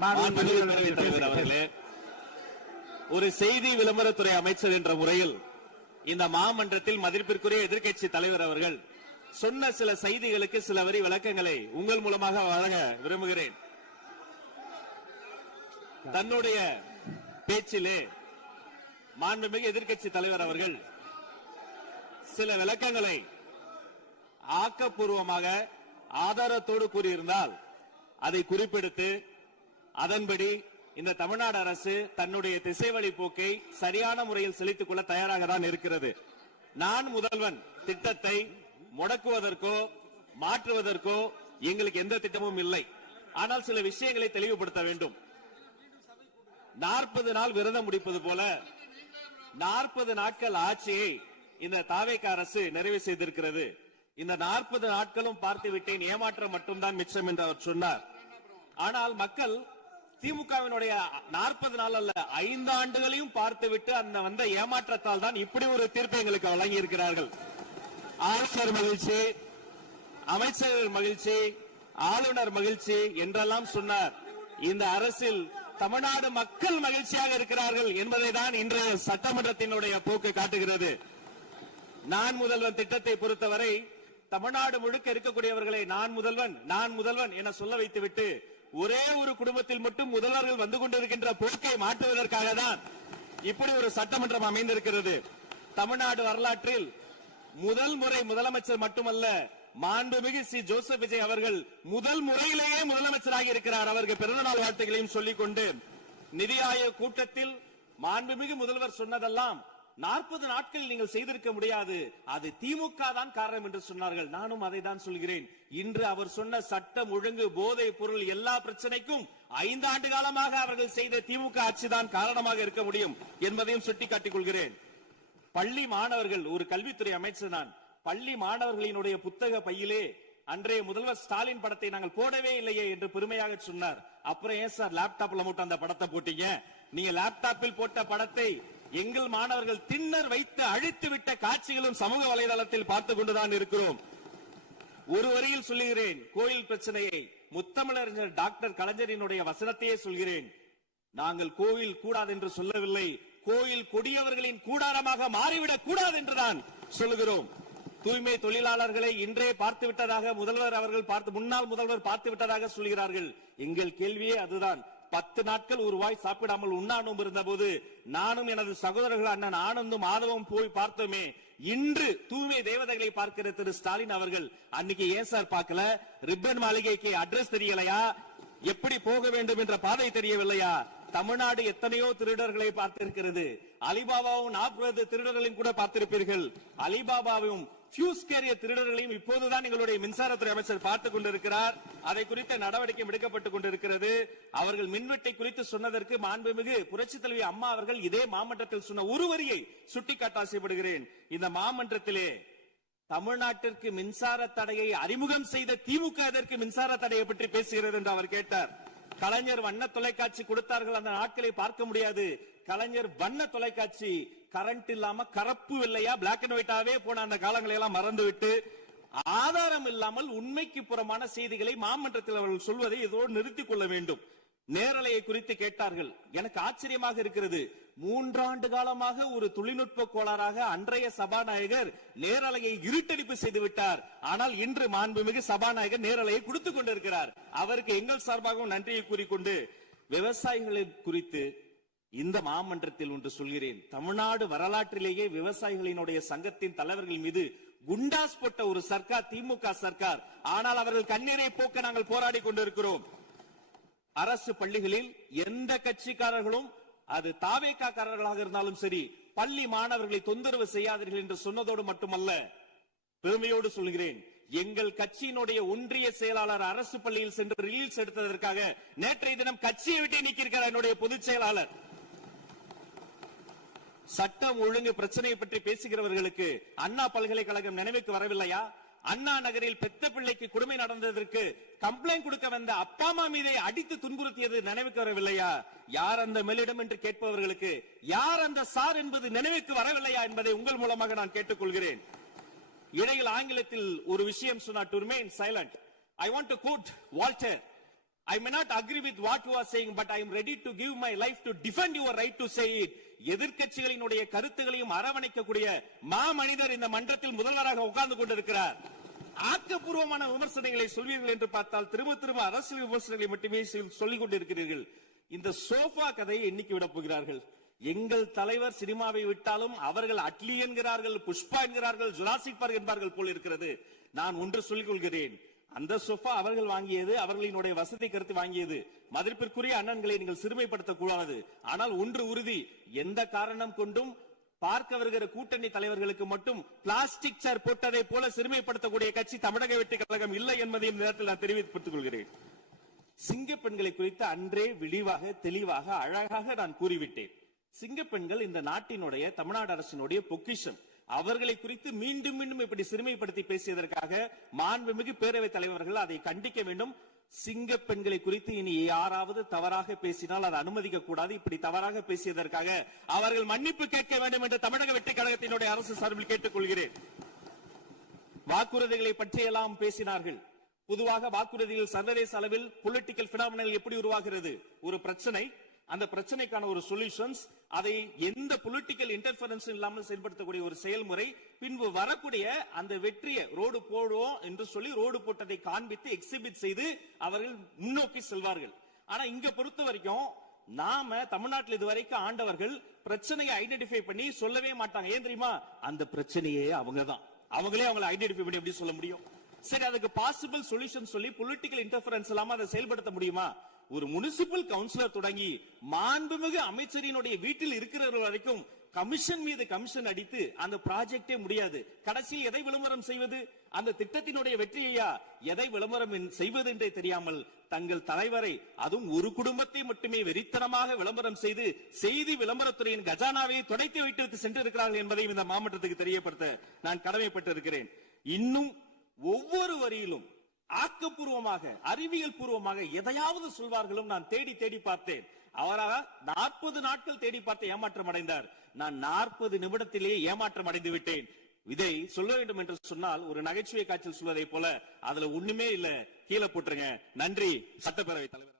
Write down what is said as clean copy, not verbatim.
அவர்களே, ஒரு செய்தி விளம்பரத்துறை அமைச்சர் என்ற முறையில் இந்த மாமன்றத்தில் மதிப்பிற்குரிய எதிர்க்கட்சி தலைவர் அவர்கள் சொன்ன சில செய்திகளுக்கு சில வரி விளக்கங்களை உங்கள் மூலமாக வழங்க விரும்புகிறேன். தன்னுடைய பேச்சிலே மாண்புமிகு எதிர்க்கட்சி தலைவர் அவர்கள் சில விளக்கங்களை ஆக்கப்பூர்வமாக ஆதாரத்தோடு கூறியிருந்தால் அதை குறிப்பிடுத்து அதன்படி இந்த தமிழ்நாடு அரசு தன்னுடைய திசைவழி போக்கை சரியான முறையில் செலுத்திக் கொள்ள தயாராக தான் இருக்கிறது. நான் முதல்வன் திட்டத்தை முடக்குவதற்கோ மாற்றுவதற்கோ எங்களுக்கு எந்த திட்டமும் இல்லை. ஆனால் சில விஷயங்களை தெளிவுபடுத்த வேண்டும். 40 நாள் விரதம் முடிப்பது போல 40 நாட்கள் ஆட்சியை இந்த தாவேக அரசு நிறைவு செய்திருக்கிறது. இந்த 40 நாட்களும் பார்த்து விட்டேன், ஏமாற்றம் மட்டும்தான் மிச்சம் என்று அவர் சொன்னார். ஆனால் மக்கள் திமுகவினுடைய 40 நாள் அல்ல 5 ஆண்டுகளையும் பார்த்துவிட்டு அந்த வந்த ஏமாற்றத்தால் தான் இப்படி ஒரு தீர்ப்பை எங்களுக்கு வழங்கி இருக்கிறார்கள். ஆளுநர் மகிழ்ச்சி, அமைச்சர்கள் மகிழ்ச்சி, ஆளுநர் மகிழ்ச்சி என்றெல்லாம் சொன்னார். இந்த அரசில் தமிழ்நாடு மக்கள் மகிழ்ச்சியாக இருக்கிறார்கள் என்பதை தான் இன்றைய சட்டமன்றத்தினுடைய போக்கு காட்டுகிறது. நான் முதல்வன் திட்டத்தை பொறுத்தவரை தமிழ்நாடு முழுக்க இருக்கக்கூடியவர்களை நான் முதல்வன் என சொல்ல வைத்துவிட்டு ஒரே ஒரு குடும்பத்தில் மட்டும் முதல்வர்கள் வந்து கொண்டிருக்கின்ற போக்கை மாற்றுவதற்காக தான் இப்படி ஒரு சட்டமன்றம் அமைந்திருக்கிறது. தமிழ்நாடு வரலாற்றில் முதல் முறை முதலமைச்சர் மட்டுமல்ல, மாண்புமிகு சி ஜோசப் விஜய் அவர்கள் முதல் முறையிலேயே முதலமைச்சராக இருக்கிறார். அவருக்கு பிறந்தநாள் வாழ்த்துக்களையும் சொல்லிக் கொண்டு, நிதி ஆயோக் கூட்டத்தில் மாண்புமிகு முதல்வர் சொன்னதெல்லாம் 40 நாட்கள் நீங்கள் செய்திருக்க முடியாது, அது திமுக தான் காரணம் என்று சொன்னார்கள். நானும் அதை தான் சொல்கிறேன். இன்று அவர் சொன்ன சட்டம் ஒழுங்கு, போதை பொருள் எல்லா பிரச்சனைக்கும் 5 ஆண்டு காலமாக அவர்கள் செய்த திமுக ஆட்சி தான் காரணமாக இருக்க முடியும் என்பதையும் சுட்டிக்காட்டிக் கொள்கிறேன். பள்ளி மாணவர்கள், ஒரு கல்வித்துறை அமைச்சர் நான், பள்ளி மாணவர்களினுடைய புத்தக பையிலே அன்றைய முதல்வர் ஸ்டாலின் படத்தை நாங்கள் போடவே இல்லையே என்று பெருமையாக சொன்னார். அப்புறம் ஏன் சார் லேப்டாப்ல மட்டும் அந்த படத்தை போட்டீங்க? நீங்க லேப்டாப்பில் போட்ட படத்தை எங்கள் மாணவர்கள் திண்ணர் வைத்து அழித்து விட்ட காட்சிகளும் சமூக வலைதளத்தில் பார்த்துக் கொண்டுதான் இருக்கிறோம். ஒரு வரியில் சொல்லுகிறேன், கோயில் பிரச்சனையை முத்தமிழறிஞர் டாக்டர் கலைஞரினுடைய வசனத்தையே சொல்கிறேன். நாங்கள் கோயில் கூடாது என்று சொல்லவில்லை, கோயில் கொடியவர்களின் கூடாரமாக மாறிவிடக் கூடாது என்றுதான் சொல்லுகிறோம். தூய்மை தொழிலாளர்களை இன்றே பார்த்து விட்டதாக முதல்வர் அவர்கள் முன்னாள் முதல்வர் பார்த்து விட்டதாக சொல்கிறார்கள். எங்கள் கேள்வியே அதுதான். 10 நாட்கள் ஒரு வாய் சாப்பிடாமல் உண்ணாணும் இருந்த போது நானும் எனது சகோதரர்கள் அண்ணன் ஆனந்தும் ஆதவும் போய் பார்த்தோமே. இன்று தூய்மை தேவதைகளை பார்க்கிற திரு ஸ்டாலின் அவர்கள் அன்னைக்கு ஏன் சார் பார்க்கல? ரிப்பன் மாளிகைக்கு அட்ரஸ் தெரியலையா? எப்படி போக வேண்டும் என்ற பாதை தெரியவில்லையா? தமிழ்நாடு எத்தனையோ திருடர்களை பார்த்திருக்கிறது. அலிபாபாவும் 40 திருடர்களையும் கூட பார்த்திருப்பீர்கள். அலிபாபாவும் பியூஸ் கேரிய திருடர்களையும் இப்போதுதான் எங்களுடைய மின்சாரத்துறை அமைச்சர் பார்த்துக் கொண்டிருக்கிறார். அதை குறித்த நடவடிக்கை எடுக்கப்பட்டுக் கொண்டிருக்கிறது. அவர்கள் மின்வெட்டை குறித்து சொன்னதற்கு மாண்புமிகு புரட்சித் தலைவி அம்மா அவர்கள் இதே மாமன்றத்தில் சொன்ன ஒரு வரியை சுட்டிக்காட்ட ஆசைப்படுகிறேன். இந்த மாமன்றத்திலே தமிழ்நாட்டிற்கு மின்சார தடையை அறிமுகம் செய்த திமுக எதற்கு மின்சார தடையை பற்றி பேசுகிறது என்று அவர் கேட்டார். கலைஞர் வண்ண தொலைக்காட்சி கொடுத்தார்கள், அந்த நாட்களை பார்க்க முடியாது. கலைஞர் வண்ண தொலைக்காட்சி கரண்ட் இல்லாம கரப்பு இல்லையா, பிளாக் அண்ட் ஒயிட்டாவே போன அந்த காலங்களை எல்லாம் மறந்துவிட்டு ஆதாரம் இல்லாமல் உண்மைக்கு புறமான செய்திகளை மாமன்றத்தில் அவர்கள் சொல்வதை இதோடு நிறுத்திக் கொள்ள வேண்டும். நேரலையை குறித்து கேட்டார்கள். எனக்கு ஆச்சரியமாக இருக்கிறது. 3 ஆண்டு காலமாக ஒரு தொழில்நுட்ப கோளாறாக அன்றைய சபாநாயகர் நேரலையை இருட்டடிப்பு செய்து விட்டார். ஆனால் இன்று மாண்புமிகு சபாநாயகர் நேரலையை கொடுத்துக் கொண்டிருக்கிறார். அவருக்கு எங்கள் சார்பாகவும் நன்றியை கூறிக்கொண்டு, விவசாயிகளை குறித்து இந்த மாமன்றத்தில் ஒன்று சொல்கிறேன். தமிழ்நாடு வரலாற்றிலேயே விவசாயிகளினுடைய சங்கத்தின் தலைவர்கள் மீது குண்டாஸ் போட்ட ஒரு சர்க்கார் திமுக சர்க்கார். ஆனால் அவர்கள் கண்ணீரை போக்க நாங்கள் போராடி கொண்டிருக்கிறோம். அரசு பள்ளிகளில் எந்த கட்சிக்காரர்களும், அது தாவேகாரர்களாக இருந்தாலும் சரி, பள்ளி மாணவர்களை தொந்தரவு செய்யாதீர்கள் என்று சொன்னதோடு மட்டுமல்ல, பெருமையோடு சொல்கிறேன், எங்கள் கட்சியினுடைய ஒன்றிய செயலாளர் அரசு பள்ளியில் சென்று ரீல்ஸ் எடுத்ததற்காக நேற்றைய தினம் கட்சியை விட்டு நீக்கியிருக்கிறார் என்னுடைய பொதுச் செயலாளர். சட்டம் ஒழுங்கு பிரச்சனையை பற்றி பேசுகிறவர்களுக்கு அண்ணா பல்கலைக்கழகம் நினைவுக்கு வரவில்லையா? அண்ணா நகரில் பெத்த பிள்ளைக்கு கொடுமை நடந்ததற்கு கம்ப்ளைண்ட் கொடுக்க வந்த அப்பா அம்மா மீதை அடித்து துன்புறுத்தியது நினைவுக்கு வரவில்லையா? யார் அந்த மேலிடம் என்று கேட்பவர்களுக்கு யார் அந்த சார் என்பது நினைவுக்கு வரவில்லையா என்பதை உங்கள் மூலமாக நான் கேட்டுக்கொள்கிறேன். இடையில் ஆங்கிலத்தில் ஒரு விஷயம் சொன்னார், to remain silent. I want to quote Walter. I may not agree with what you are saying, but I am ready to give my life to defend your right to say it. எதிர்க்கட்சிகளினுடைய கருத்துகளையும் அரவணைக்கக்கூடிய மாமனிதர் இந்த மன்றத்தில் முதல்வராக உட்கார்ந்து கொண்டிருக்கிறார். ஆக்கப்பூர்வமான விமர்சனங்களை சொல்வீர்கள் என்று பார்த்தால் திரும்ப அரசியல் விமர்சனங்களை மட்டுமே சொல்லிக் கொண்டிருக்கிறீர்கள். இந்த சோஃபா கதையை என்னைக்கு விட போகிறார்கள்? எங்கள் தலைவர் சினிமாவை விட்டாலும் அவர்கள் அட்லி என்கிறார்கள், புஷ்பா என்கிறார்கள், ஜுராசிக் பார்க் என்பார்கள் போல் இருக்கிறது. நான் ஒன்று சொல்லிக் கொள்கிறேன், அந்த சோஃபா அவர்கள் வாங்கியது, அவர்களினுடைய வசதி கருத்து வாங்கியது. மதிப்பிற்குரிய அண்ணன்களை நீங்கள் சிறுமைப்படுத்தக் கூடாது. ஆனால் ஒன்று உறுதி, எந்த காரணம் கொண்டும் பார்க்க வருகிற கூட்டணி தலைவர்களுக்கு மட்டும் பிளாஸ்டிக் சேர் போட்டதை போல சிறுமைப்படுத்தக்கூடிய கட்சி தமிழக வெற்றி கழகம் இல்லை என்பதையும் நேரத்தில் நான் தெரிவித்துக் கொள்கிறேன். சிங்க பெண்களை குறித்து அன்றே விரிவாக தெளிவாக அழகாக நான் கூறிவிட்டேன். சிங்க பெண்கள் இந்த நாட்டினுடைய தமிழ்நாடு அரசினுடைய பொக்கிஷம். அவர்களை குறித்து மீண்டும் மீண்டும் இப்படி சிறுமைப்படுத்தி பேசியதற்காக மாண்புமிகு பேரவைத் தலைவர்கள் அதை கண்டிக்க வேண்டும். சிங்க பெண்களை குறித்து இனி யாராவது தவறாக பேசினால் அதை அனுமதிக்க கூடாது. இப்படி தவறாக பேசியதற்காக அவர்கள் மன்னிப்பு கேட்க வேண்டும் என்று தமிழக வெற்றி கழகத்தினுடைய அரசு சார்பில் கேட்டுக் கொள்கிறேன். வாக்குறுதிகளை பற்றியெல்லாம் பேசினார்கள். பொதுவாக வாக்குறுதிகள் சர்வதேச அளவில் பொலிட்டிக்கல் பினாமினல் எப்படி உருவாகிறது? ஒரு பிரச்சனை, அந்த பிரச்சனைக்கான ஒரு சொல்யூஷன்ஸ், அதை எந்த பொலிட்டிக்கல் இன்டர்ஃபரன்ஸ் இல்லாமல் செயல்படுத்தக்கூடிய ஒரு செயல்முறை, பின்பு வரக்கூடிய அந்த வெற்றியை ரோடு போடுவோம் என்று சொல்லி ரோடு போட்டதை காண்பித்து எக்ஸிபிட் செய்து அவர்கள் முன்னோக்கி செல்வார்கள். ஆனா இங்க பொறுத்த வரைக்கும் நாம தமிழ்நாட்டில் இதுவரைக்கும் ஆண்டவர்கள் பிரச்சனையை ஐடென்டிஃபை பண்ணி சொல்லவே மாட்டாங்க. ஏன் தெரியுமா? அந்த பிரச்சனையே அவங்கதான், அவங்களே அவங்களை ஐடென்டிஃபை பண்ணி எப்படி சொல்ல முடியும்? சரி, அதுக்கு பாசிபிள் சொல்யூஷன் சொல்லி பொலிட்டிக்கல் இன்டர்ஃபரன்ஸ் இல்லாம அதை செயல்படுத்த முடியுமா? ஒரு முனிசிபல் கவுன்சிலர் தொடங்கி மாண்புமிகு அமைச்சரினுடைய வீட்டில் இருக்கிறவர்கள் வரைக்கும் கமிஷன் மீது கமிஷன் அடித்து அந்த ப்ராஜெக்டே முடியாது. கடைசியில் எதை விளம்பரம் செய்வது? அந்த திட்டத்தினுடைய வெற்றியையா எதை விளம்பரம் செய்வது என்றே தெரியாமல் தங்கள் தலைவரை, அதுவும் ஒரு குடும்பத்தை மட்டுமே வெறித்தனமாக விளம்பரம் செய்து செய்தி விளம்பரத்துறையின் கஜானாவை துடைத்து வைத்து சென்றிருக்கிறார்கள் என்பதையும் இந்த மாவட்டத்துக்கு தெரியப்படுத்த நான் கடமைப்பட்டிருக்கிறேன். இன்னும் ஒவ்வொரு வரியிலும் ஆக்கப்பூர்வமாக அறிவியல் பூர்வமாக எதையாவது சொல்வார்களும் நான் தேடி தேடி பார்த்தேன். அவராக 40 நாட்கள் தேடி பார்த்து ஏமாற்றம் அடைந்தார். நான் 40 நிமிடத்திலேயே ஏமாற்றம் அடைந்து விட்டேன். இதை சொல்ல வேண்டும் என்று சொன்னால் ஒரு நகைச்சுவை காட்சியில் சொல்வதை போல அதுல ஒண்ணுமே இல்ல, கீழே போட்டுருங்க. நன்றி சட்டப்பேரவை தலைவர்.